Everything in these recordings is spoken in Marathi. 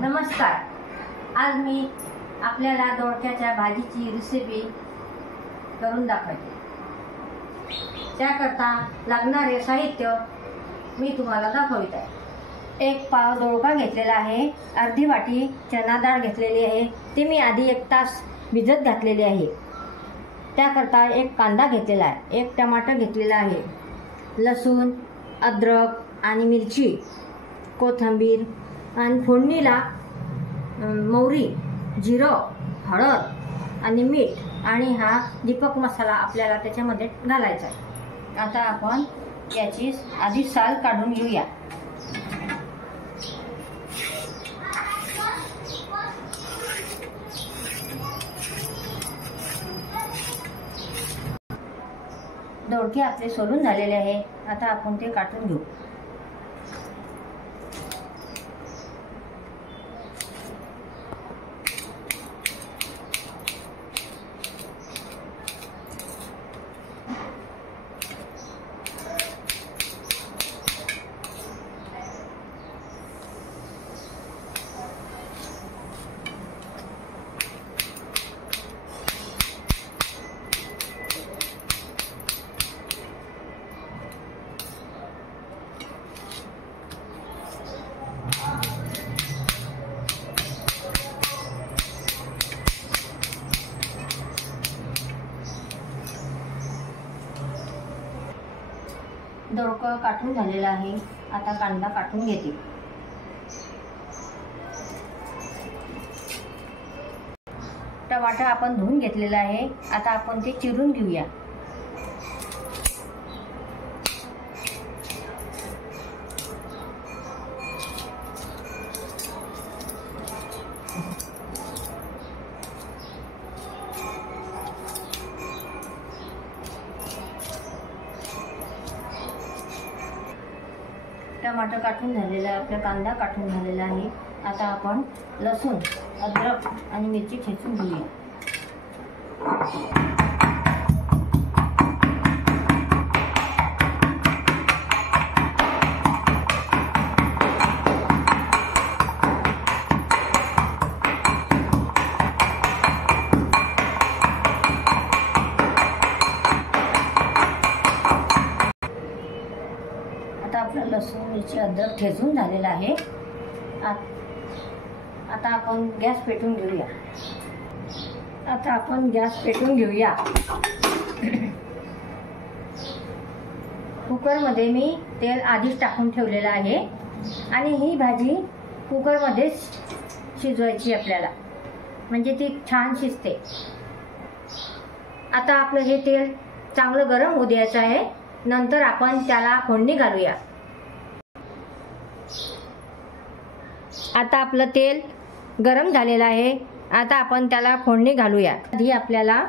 नमस्कार. आज मी आपल्याला दोडक्याच्या भाजीची रेसिपी करून दाखवते. त्याकरता लागणारे साहित्य मी तुम्हाला दाखवत आहे. 1 पाव दोडका घेतलेला आहे. अर्धी वाटी चना डाळ घेतलेली आहे. ते मी आधी 1 तास भिजत घातलेले आहे. त्याकरता 1 कांदा घेतलेला आहे. 1 टमाटर घेतलेला आहे. लसूण, अद्रक आणि मिरची, कोथिंबीर आणि फोडणीला मोहरी, जिरं, हळद आणि मीठ आणि हा दीपक मसाला आपल्याला त्याच्यामध्ये घालायचा आहे. आता आपण याची आधी साल काढून घेऊया. दोडके आपले सोलून झालेले आहे. आता आपण ते काढून घेऊ. दोडकं काढून झालेलं आहे. आता कांदा काढून घेते. टमाटर आपण धुवून घेतलेला आहे. आता आपण ते चिरून घेऊया. टमाटर काढून झालेला आहे. आपला कांदा काढून झालेला आहे. आता आपण लसूण, अद्रक आणि मिरची ठेचून घेऊया. आपला लसूण, मिरची, अद्रक ठेचून झालेला आहे. आता आपण गॅस पेटवून घेऊया. कुकरमध्ये मी तेल आधीच टाकून ठेवलेलं आहे आणि ही भाजी कुकरमध्येच शिजवायची आपल्याला, म्हणजे ती छान शिजते. आता आपलं हे तेल चांगलं गरम होऊ द्यायचं आहे. नंतर आपण त्याला फोडणी घालूया. आता आपलं तेल गरम झालेलं आहे. आता आपण त्याला फोडणी घालूया. आधी आपल्याला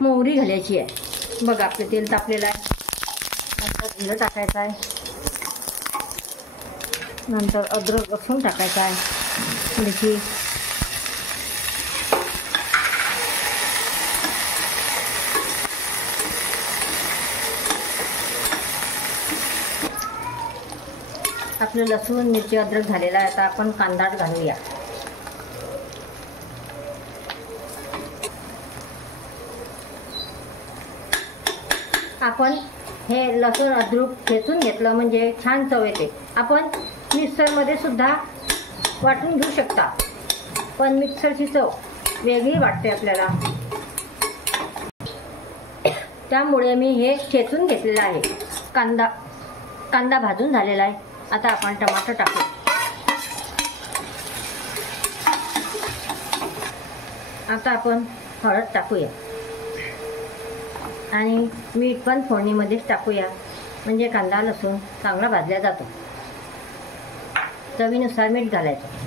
मोहरी घालायची आहे. बघा, आपलं तेल तापलेलं आहे. नंतर जिरं टाकायचं आहे. नंतर अद्रक, लसूण टाकायचं आहे. मिरची, आपलं लसूण, मिरची, अद्रक झालेला आहे. आता आपण कांदा घालूया. आपण हे लसूण, अद्रक ठेचून घेतलं म्हणजे छान चव येते. आपण मिक्सरमध्ये सुद्धा वाटून घेऊ शकता, पण मिक्सरची चव वेगळी वाटते आपल्याला. त्यामुळे मी हे ठेचून घेतलेलं आहे. कांदा भाजून झालेला आहे. आता आपण टमाटर टाकू. आता आपण हळद टाकूया आणि मीठ पण फोडणीमध्येच टाकूया, म्हणजे कांदा लसूण चांगला भाजला जातो. चवीनुसार मीठ घालायचं.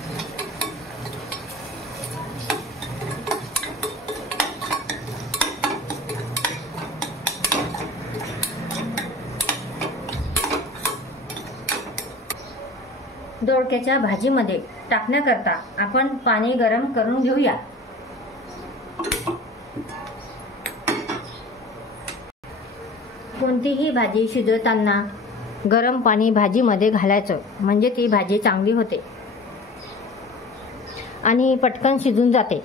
दोडक्याच्या भाजीमध्ये टाकण्याकरता आपण पाणी गरम करून घेऊया. कोणतीही भाजी शिजवताना गरम पाणी भाजीमध्ये घालायचं, म्हणजे ती भाजी चांगली होते. आणि पटकन शिजून जाते।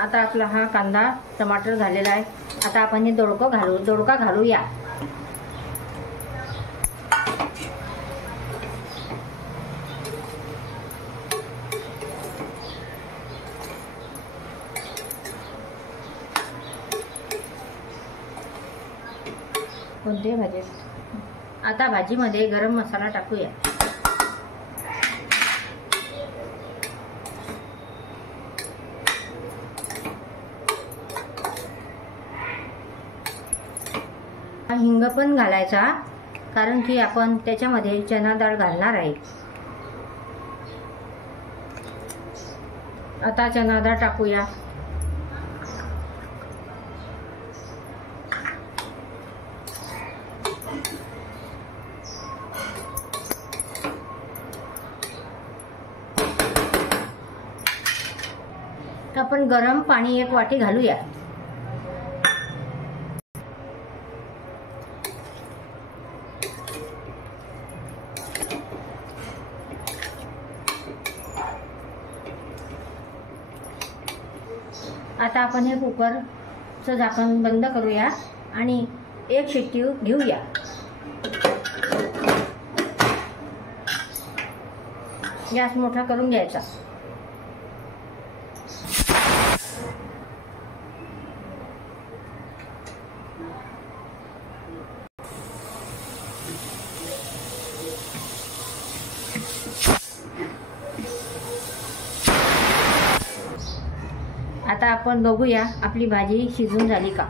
आता आपला हा कांदा टमाटर झालेला आहे। आता आपण हे दोडका घालूया। कोणत्याही भाजीत आता भाजीमध्ये गरम मसाला टाकूया। हिंग पण घालायचा, कारण की आपण त्याच्यामध्ये चना डाळ घालणार आहे। आता चना डाळ टाकूया। आपण गरम पाणी 1 वाटी घालूया। आता आपण हे कुकरचं झाकण बंद करूया आणि 1 शिट्टी घेऊया। गॅस मोठा करून घ्यायचा। आता आपण बघूया आपली भाजी शिजून झाली का।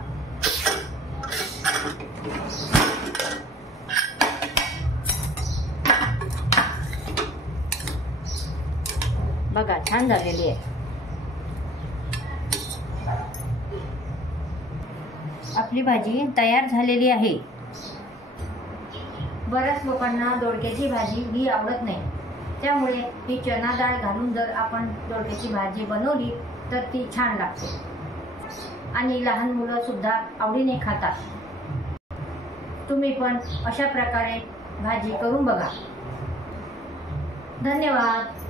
बघा, छान झालेली आहे। आपली भाजी तयार झालेली आहे। बऱ्याच लोकांना दोडक्याची भाजी ही आवडत नाही, त्यामुळे ही चना डाळ घालून जर आपण दोडक्याची भाजी बनवली तर ती छान लागते आणि लहान मुलं सुद्धा आवडीने खातात। तुम्ही पण अशा प्रकारे भाजी करून बघा। धन्यवाद।